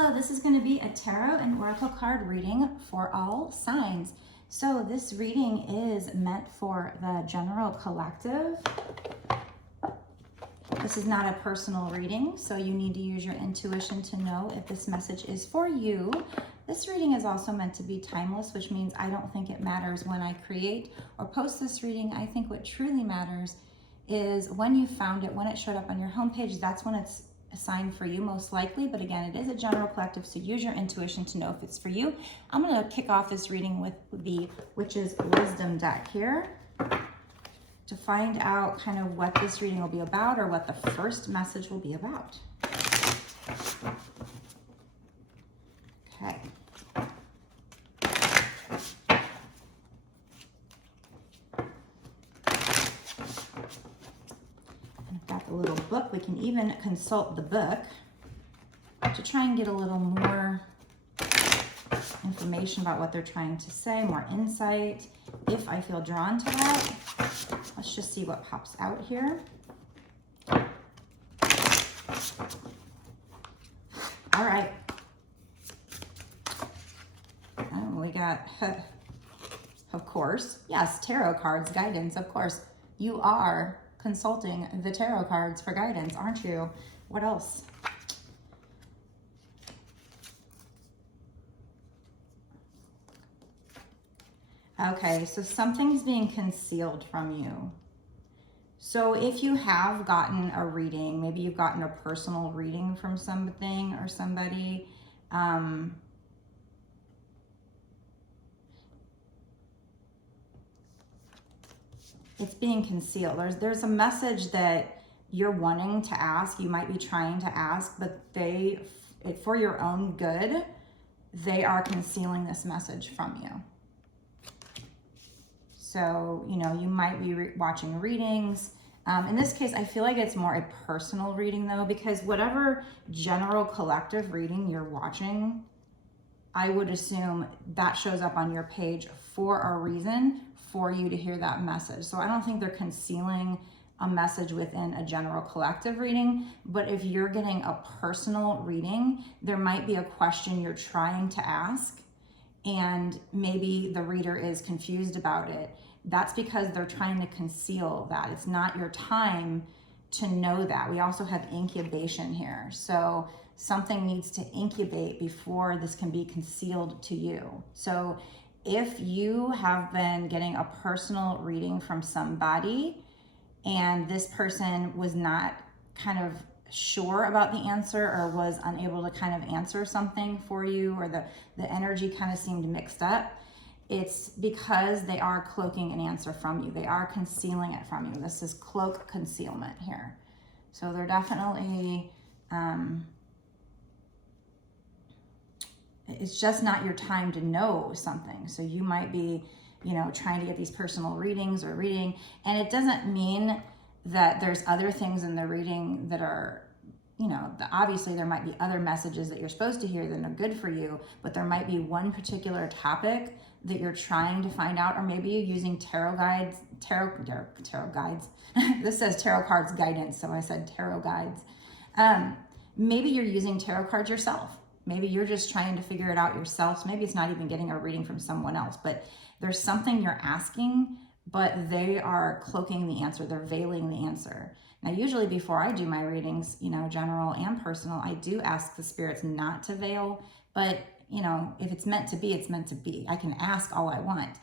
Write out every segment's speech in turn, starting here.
Hello, this is going to be a tarot and oracle card reading for all signs. So this reading is meant for the general collective. This is not a personal reading, so you need to use your intuition to know if this message is for you. This reading is also meant to be timeless, which means I don't think it matters when I create or post this reading. I think what truly matters is when you found it, when it showed up on your homepage, that's when it's assigned for you most likely. But again, it is a general collective, so use your intuition to know if it's for you. I'm going to kick off this reading with the Witch's Wisdom deck here to find out kind of what this reading will be about, or what the first message will be about. Okay. I've got the little book. We can even consult the book to try and get a little more information about what they're trying to say, more insight, if I feel drawn to that. Let's just see what pops out here. All right. Oh, we got, of course, yes, tarot cards, guidance, of course. You are consulting the tarot cards for guidance, aren't you? What else? Okay, so something's being concealed from you. So if you have gotten a reading, maybe you've gotten a personal reading from something or somebody, it's being concealed. There's a message that you're wanting to ask, you might be trying to ask, but for your own good, they are concealing this message from you. So, you know, you might be watching readings. In this case, I feel like it's more a personal reading though, because whatever general collective reading you're watching, I would assume that shows up on your page for a reason, for you to hear that message. So I don't think they're concealing a message within a general collective reading, but if you're getting a personal reading, there might be a question you're trying to ask, and maybe the reader is confused about it. That's because they're trying to conceal that. It's not your time to know that. We also have incubation here. So something needs to incubate before this can be concealed to you. So if you have been getting a personal reading from somebody and this person was not kind of sure about the answer, or was unable to kind of answer something for you, or the energy kind of seemed mixed up, it's because they are cloaking an answer from you. They are concealing it from you. This is cloak concealment here. So they're definitely, it's just not your time to know something. So you might be, you know, trying to get these personal readings or reading, and it doesn't mean that there's other things in the reading that are, you know, obviously there might be other messages that you're supposed to hear that are good for you, but there might be one particular topic that you're trying to find out, or maybe you're using tarot guides. This says tarot cards guidance, so I said tarot guides. Maybe you're using tarot cards yourself. Maybe you're just trying to figure it out yourself. So maybe it's not even getting a reading from someone else, but there's something you're asking, but they are cloaking the answer. They're veiling the answer. Now, usually before I do my readings, you know, general and personal, I do ask the spirits not to veil, but you know, if it's meant to be, it's meant to be. I can ask all I want,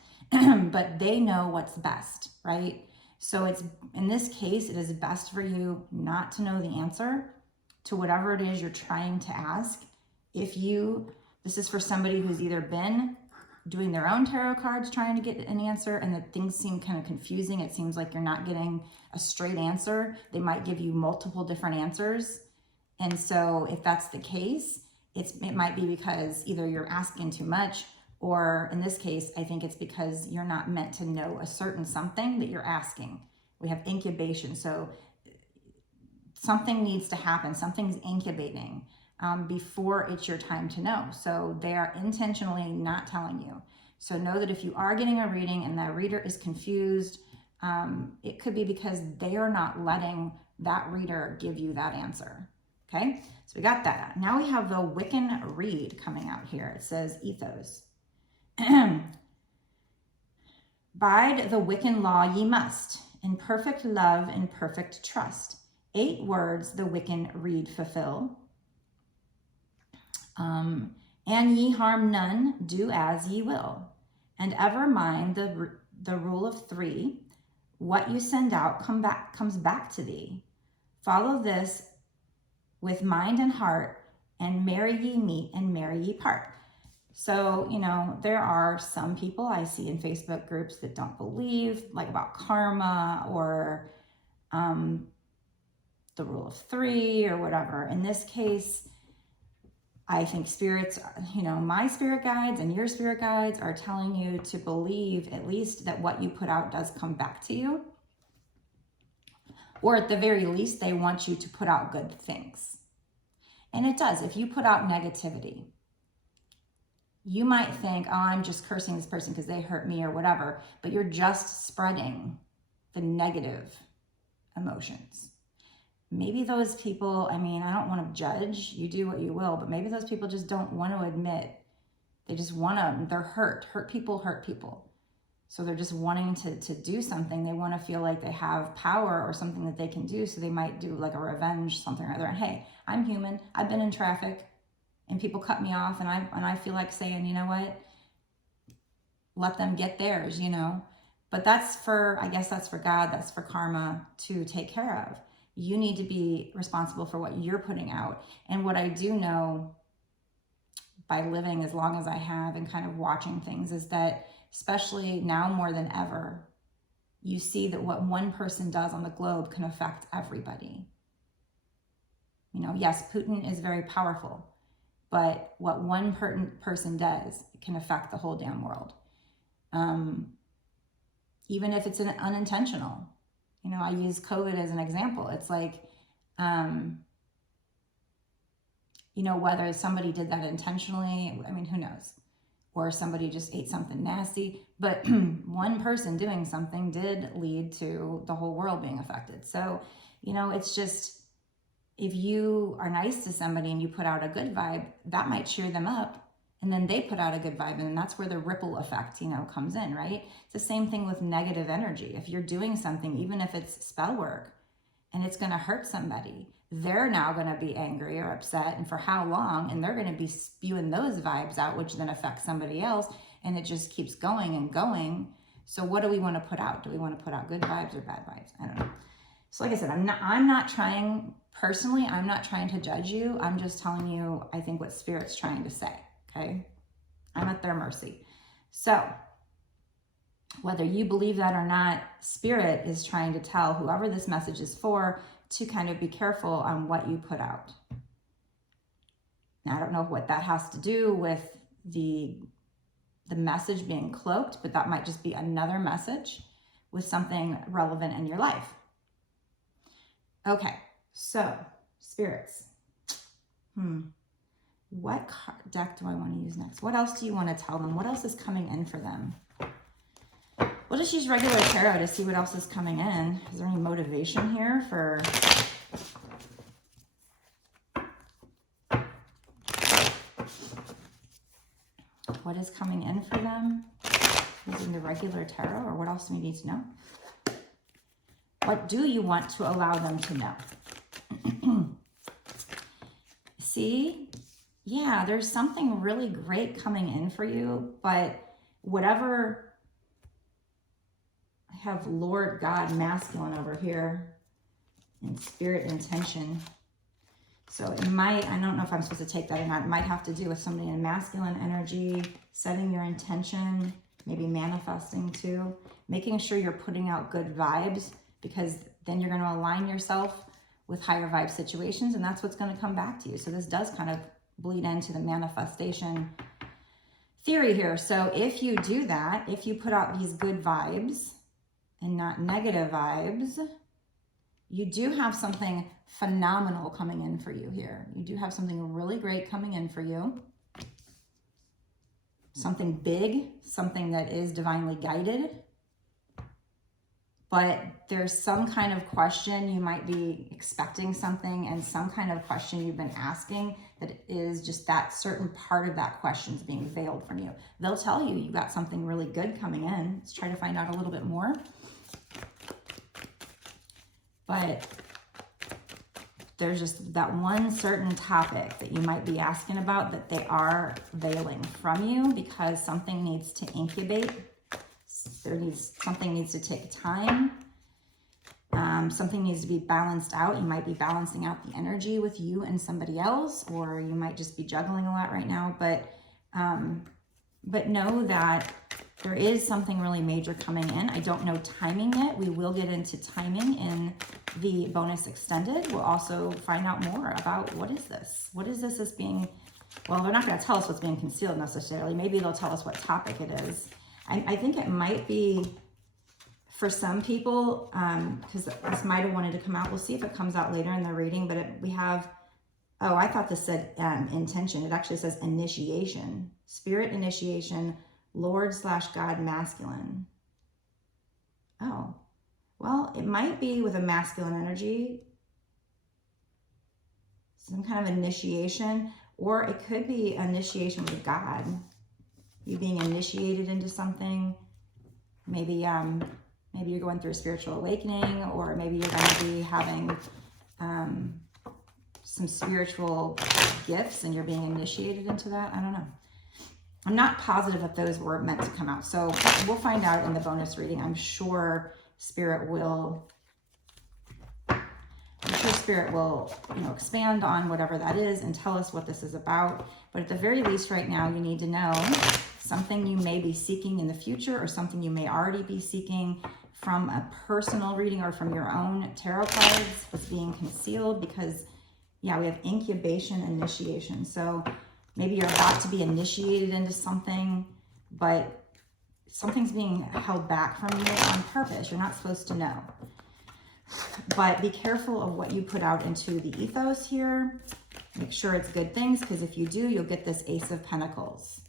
but they know what's best, right? So it's, in this case, it is best for you not to know the answer to whatever it is you're trying to ask. This is for somebody who's either been doing their own tarot cards trying to get an answer, and that things seem kind of confusing. It seems like you're not getting a straight answer. They might give you multiple different answers. And so if that's the case, it might be because either you're asking too much, or in this case, I think it's because you're not meant to know a certain something that you're asking. We have incubation. So something needs to happen. Something's incubating before it's your time to know. So they are intentionally not telling you. So know that if you are getting a reading and that reader is confused, it could be because they are not letting that reader give you that answer. Okay, so we got that. Now we have the Wiccan read coming out here. It says ethos. Bide the Wiccan law ye must, in perfect love and perfect trust. 8 words the Wiccan read fulfill. And ye harm none, do as ye will. And ever mind the rule of 3. What you send out comes back to thee. Follow this with mind and heart, and merry ye meet and merry ye part. So, you know, there are some people I see in Facebook groups that don't believe, like, about karma or the rule of 3 or whatever. In this case, I think spirits, you know, my spirit guides and your spirit guides are telling you to believe at least that what you put out does come back to you. Or at the very least, they want you to put out good things. And it does. If you put out negativity, you might think, oh, I'm just cursing this person because they hurt me or whatever, but you're just spreading the negative emotions. Maybe those people, I mean, I don't want to judge, you do what you will, but maybe those people just don't want to admit, they just want to, they're hurt people hurt people. So they're just wanting to do something. They want to feel like they have power or something that they can do. So they might do like a revenge, something or other. And hey, I'm human. I've been in traffic and people cut me off, and I feel like saying, you know what, let them get theirs, you know. But that's for, I guess that's for God, that's for karma to take care of. You need to be responsible for what you're putting out. And what I do know by living as long as I have and kind of watching things is that, especially now more than ever, you see that what one person does on the globe can affect everybody. You know, yes, Putin is very powerful, but what one person does can affect the whole damn world. Even if it's unintentional. You know, I use COVID as an example. It's like, you know, whether somebody did that intentionally, I mean, who knows? Or somebody just ate something nasty, but one person doing something did lead to the whole world being affected. So, you know, it's just, if you are nice to somebody and you put out a good vibe, that might cheer them up. And then they put out a good vibe, and that's where the ripple effect, you know, comes in, right? It's the same thing with negative energy. If you're doing something, even if it's spell work, and it's going to hurt somebody, they're now going to be angry or upset, and for how long? And they're going to be spewing those vibes out, which then affects somebody else, and it just keeps going and going. So what do we want to put out? Do we want to put out good vibes or bad vibes? I don't know. So like I said, I'm not trying, personally, I'm not trying to judge you. I'm just telling you, I think, what Spirit's trying to say. Okay, I'm at their mercy. So whether you believe that or not, Spirit is trying to tell whoever this message is for to kind of be careful on what you put out. Now, I don't know what that has to do with the message being cloaked, but that might just be another message with something relevant in your life. Okay, so spirits. What deck do I want to use next? What else do you want to tell them? What else is coming in for them? We'll just use regular tarot to see what else is coming in. Is there any motivation here for... what is coming in for them using the regular tarot, or what else do we need to know? What do you want to allow them to know? See? Yeah, there's something really great coming in for you, but whatever, I have Lord God masculine over here and spirit intention. So it might, I don't know if I'm supposed to take that or not. It might have to do with somebody in masculine energy, setting your intention, maybe manifesting too, making sure you're putting out good vibes, because then you're going to align yourself with higher vibe situations, and that's what's going to come back to you. So this does kind of bleed into the manifestation theory here. So if you do that, if you put out these good vibes and not negative vibes, you do have something phenomenal coming in for you here. You do have something really great coming in for you. Something big, something that is divinely guided. but there's some kind of question. You might be expecting something, and some kind of question you've been asking that is just that certain part of that question is being veiled from you. They'll tell you got something really good coming in. Let's try to find out a little bit more. But there's just that one certain topic that you might be asking about that they are veiling from you because something needs to incubate. Something needs to take time. Something needs to be balanced out. You might be balancing out the energy with you and somebody else, or you might just be juggling a lot right now. But know that there is something really major coming in. I don't know timing yet. We will get into timing in the bonus extended. We'll also find out more about what is this? What is this as being, well, they're not going to tell us what's being concealed necessarily. Maybe they'll tell us what topic it is. I think it might be for some people, because this might have wanted to come out. We'll see if it comes out later in the reading, but we have, oh, I thought this said intention. It actually says initiation, spirit initiation, Lord/God masculine. Oh, well, it might be with a masculine energy, some kind of initiation, or it could be initiation with God. You being initiated into something. Maybe maybe you're going through a spiritual awakening, or maybe you're going to be having some spiritual gifts and you're being initiated into that. I don't know. I'm not positive if those were meant to come out. So we'll find out in the bonus reading. I'm sure Spirit will, expand on whatever that is and tell us what this is about. But at the very least right now, you need to know something you may be seeking in the future, or something you may already be seeking from a personal reading or from your own tarot cards was being concealed, because yeah, we have incubation, initiation. So maybe you're about to be initiated into something, but something's being held back from you on purpose. You're not supposed to know. But be careful of what you put out into the ethos here. Make sure it's good things, because if you do, you'll get this Ace of Pentacles.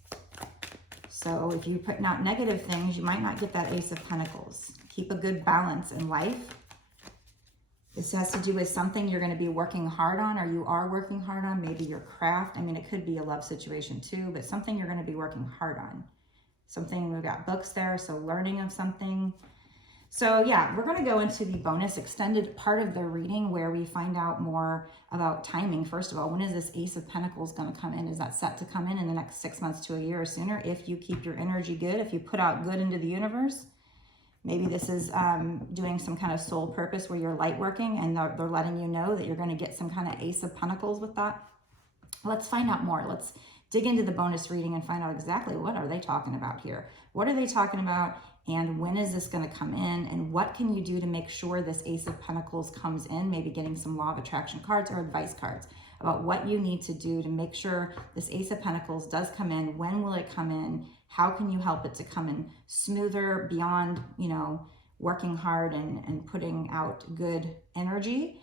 So if you're putting out negative things, you might not get that Ace of Pentacles. Keep a good balance in life. This has to do with something you're going to be working hard on, or you are working hard on, maybe your craft. I mean, it could be a love situation too, but something you're going to be working hard on. Something, we've got books there, so learning of something. So yeah, we're going to go into the bonus extended part of the reading where we find out more about timing. First of all, when is this Ace of Pentacles going to come in? Is that set to come in the next 6 months to a year or sooner? If you keep your energy good, if you put out good into the universe. Maybe this is doing some kind of soul purpose where you're light working, and they're letting you know that you're going to get some kind of Ace of Pentacles with that. Let's find out more. Let's dig into the bonus reading and find out exactly what are they talking about here. What are they talking about, and when is this going to come in, and what can you do to make sure this Ace of Pentacles comes in? Maybe getting some Law of Attraction cards or advice cards about what you need to do to make sure this Ace of Pentacles does come in. When will it come in? How can you help it to come in smoother beyond, working hard and putting out good energy?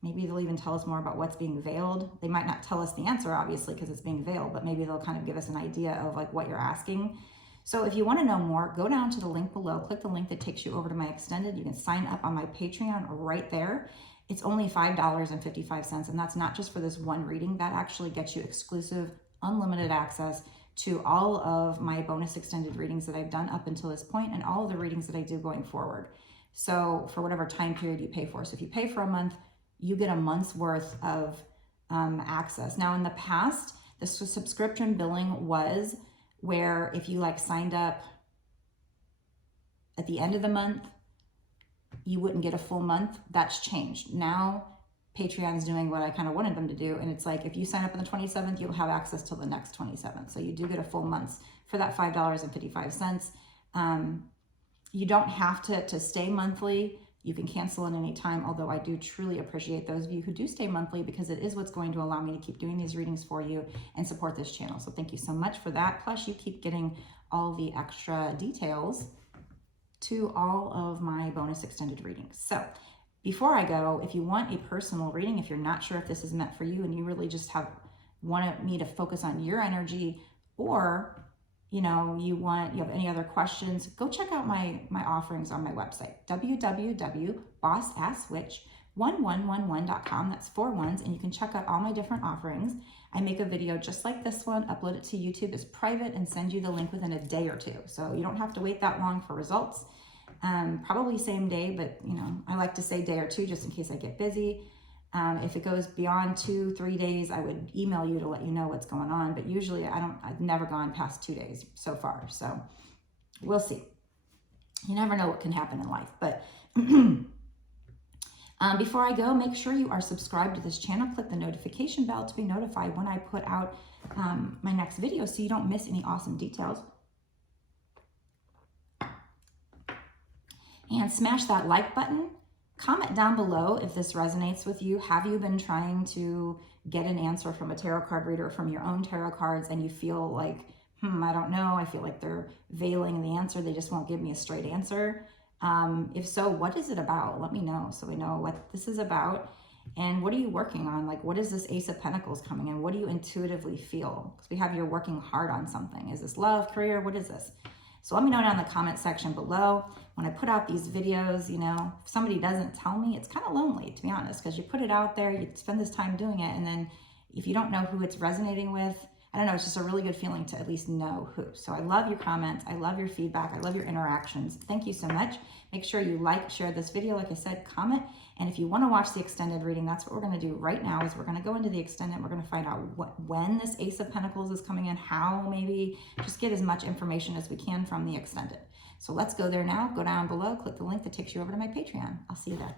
Maybe they'll even tell us more about what's being veiled. They might not tell us the answer, obviously, because it's being veiled, but maybe they'll kind of give us an idea of like what you're asking. So if you want to know more, go down to the link below, click the link that takes you over to my extended. You can sign up on my Patreon right there. It's only $5.55, and that's not just for this one reading. That actually gets you exclusive, unlimited access to all of my bonus extended readings that I've done up until this point, and all of the readings that I do going forward. So for whatever time period you pay for. So if you pay for a month, you get a month's worth of access. Now in the past, the subscription billing was where if you signed up at the end of the month, you wouldn't get a full month. That's changed. Now Patreon's doing what I kind of wanted them to do. And it's like, if you sign up on the 27th, you'll have access till the next 27th. So you do get a full month for that $5.55. You don't have to stay monthly. You can cancel at any time, although I do truly appreciate those of you who do stay monthly, because it is what's going to allow me to keep doing these readings for you and support this channel. So thank you so much for that. Plus you keep getting all the extra details to all of my bonus extended readings. So before I go, if you want a personal reading, if you're not sure if this is meant for you and you really just wanted me to focus on your energy, or you know, you have any other questions, go check out my offerings on my website, www.bossasswitch1111.com. That's 4 1s, and you can check out all my different offerings. I make a video just like this one, upload it to YouTube. It's private, and send you the link within a day or two. So you don't have to wait that long for results. Probably same day, but you know, I like to say day or two just in case I get busy. If it goes beyond 2-3 days, I would email you to let you know what's going on. But usually I've never gone past 2 days so far. So we'll see. You never know what can happen in life. But before I go, make sure you are subscribed to this channel. Click the notification bell to be notified when I put out my next video so you don't miss any awesome details. And smash that like button. Comment down below if this resonates with you. Have you been trying to get an answer from a tarot card reader or from your own tarot cards and you feel like, I don't know, I feel like they're veiling the answer. They just won't give me a straight answer. If so, what is it about? Let me know so we know what this is about. And what are you working on? Like, what is this Ace of Pentacles coming in? What do you intuitively feel? Because we have you're working hard on something. Is this love, career? What is this? So let me know down in the comment section below. When I put out these videos, you know, if somebody doesn't tell me, it's kind of lonely, to be honest, because you put it out there, you spend this time doing it, and then if you don't know who it's resonating with, I don't know, it's just a really good feeling to at least know who. So I love your comments. I love your feedback. I love your interactions. Thank you so much. Make sure you like, share this video. Like I said, comment. And if you want to watch the extended reading, that's what we're going to do right now is we're going to go into the extended. We're going to find out when this Ace of Pentacles is coming in, how maybe, just get as much information as we can from the extended. So let's go there now. Go down below, click the link that takes you over to my Patreon. I'll see you there.